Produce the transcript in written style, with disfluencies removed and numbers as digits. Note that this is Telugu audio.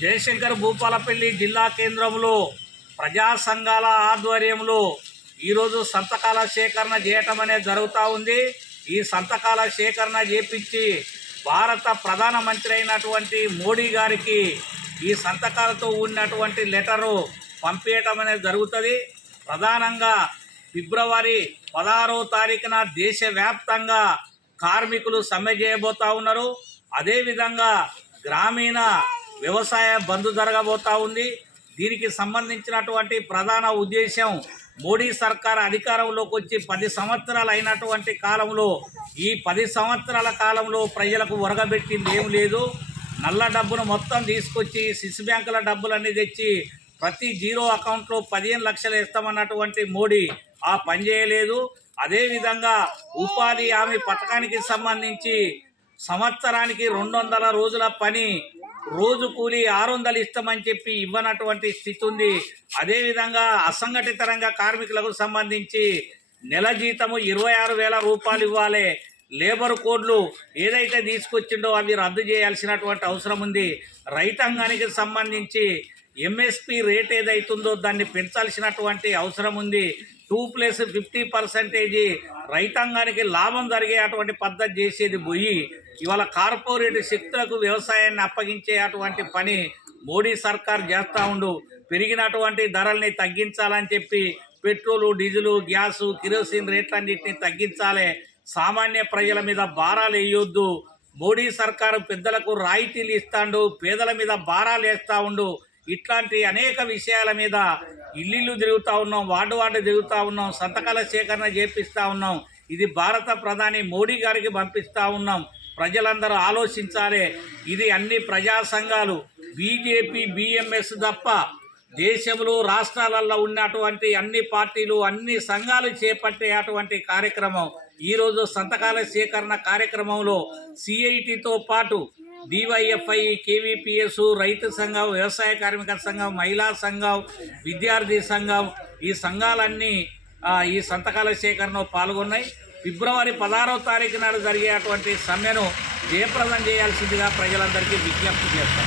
జయశంకర్ భూపాలపల్లి జిల్లా కేంద్రంలో ప్రజా సంఘాల ఆధ్వర్యంలో ఈరోజు సంతకాల సేకరణ చేయటం అనేది జరుగుతూ ఉంది. ఈ సంతకాల సేకరణ చేపించి భారత ప్రధానమంత్రి అయినటువంటి మోడీ గారికి ఈ సంతకాలతో ఉన్నటువంటి లెటరు పంపించటం అనేది జరుగుతుంది. ప్రధానంగా ఫిబ్రవరి 16వ తారీఖున దేశవ్యాప్తంగా కార్మికులు సమ్మె చేయబోతూ ఉన్నారు. అదేవిధంగా గ్రామీణ వ్యవసాయ బంద్ జరగబోతూ ఉంది. దీనికి సంబంధించినటువంటి ప్రధాన ఉద్దేశం మోడీ సర్కార్ అధికారంలోకి వచ్చి 10 సంవత్సరాలు అయినటువంటి కాలంలో ఈ 10 సంవత్సరాల కాలంలో ప్రజలకు ఒరగబెట్టింది ఏం లేదు. నల్ల డబ్బును మొత్తం తీసుకొచ్చి సిస్ బ్యాంకుల డబ్బులన్నీ తెచ్చి ప్రతి జీరో అకౌంట్లో 15 లక్షలు ఇస్తామన్నటువంటి మోడీ ఆ పని చేయలేదు. అదేవిధంగా ఉపాధి హామీ పథకానికి సంబంధించి సంవత్సరానికి 200 రోజుల పని, రోజు కూలీ 600 ఇస్తామని చెప్పి ఇవ్వనటువంటి స్థితి ఉంది. అదేవిధంగా అసంఘటిత రంగ కార్మికులకు సంబంధించి నెల జీతము 26,000 రూపాయలు ఇవ్వాలి. లేబర్ కోడ్లు ఏదైతే తీసుకొచ్చిండో అవి రద్దు చేయాల్సినటువంటి అవసరం ఉంది. రైతాంగానికి సంబంధించి ఎంఎస్పి రేట్ ఏదైతుందో దాన్ని పెంచాల్సినటువంటి అవసరం ఉంది. 2+50% రైతాంగానికి లాభం జరిగే అటువంటి పద్ధతి చేసేది పోయి ఇవాళ కార్పొరేట్ శక్తులకు వ్యవసాయాన్ని అప్పగించే అటువంటి పని మోడీ సర్కార్ చేస్తూ ఉండు. పెరిగినటువంటి ధరల్ని తగ్గించాలని చెప్పి పెట్రోలు, డీజిలు, గ్యాసు, కిరోసిన్ రేట్లన్నింటినీ తగ్గించాలి. సామాన్య ప్రజల మీద భారాలు వేయొద్దు. మోడీ సర్కారు పెద్దలకు రాయితీలు ఇస్తాండు, పేదల మీద భారాలు వేస్తూ ఉండు. ఇట్లాంటి అనేక విషయాల మీద ఇల్లు తిరుగుతూ ఉన్నాం, వార్డు తిరుగుతూ ఉన్నాం, సంతకాల సేకరణ చేపిస్తూ ఉన్నాం. ఇది భారత ప్రధాని మోడీ గారికి పంపిస్తూ ఉన్నాం. ప్రజలందరూ ఆలోచించాలి. ఇది అన్ని ప్రజా సంఘాలు బీజేపీ, బిఎంఎస్ తప్ప దేశంలో రాష్ట్రాలలో ఉన్నటువంటి అన్ని పార్టీలు, అన్ని సంఘాలు చేపట్టే అటువంటి కార్యక్రమం ఈరోజు సంతకాల సేకరణ కార్యక్రమంలో సిఐటితో పాటు డివైఎఫ్ఐ, కేవీపీఎస్, రైతు సంఘం, వ్యవసాయ కార్మిక సంఘం, మహిళా సంఘం, విద్యార్థి సంఘం, ఈ సంఘాలన్నీ ఈ సంతకాల సేకరణలో పాల్గొన్నాయి. ఫిబ్రవరి 16వ తారీఖు నాడు జరిగేటువంటి సమ్మెను జయప్రదం చేయాల్సిందిగా ప్రజలందరికీ విజ్ఞప్తి చేస్తాం.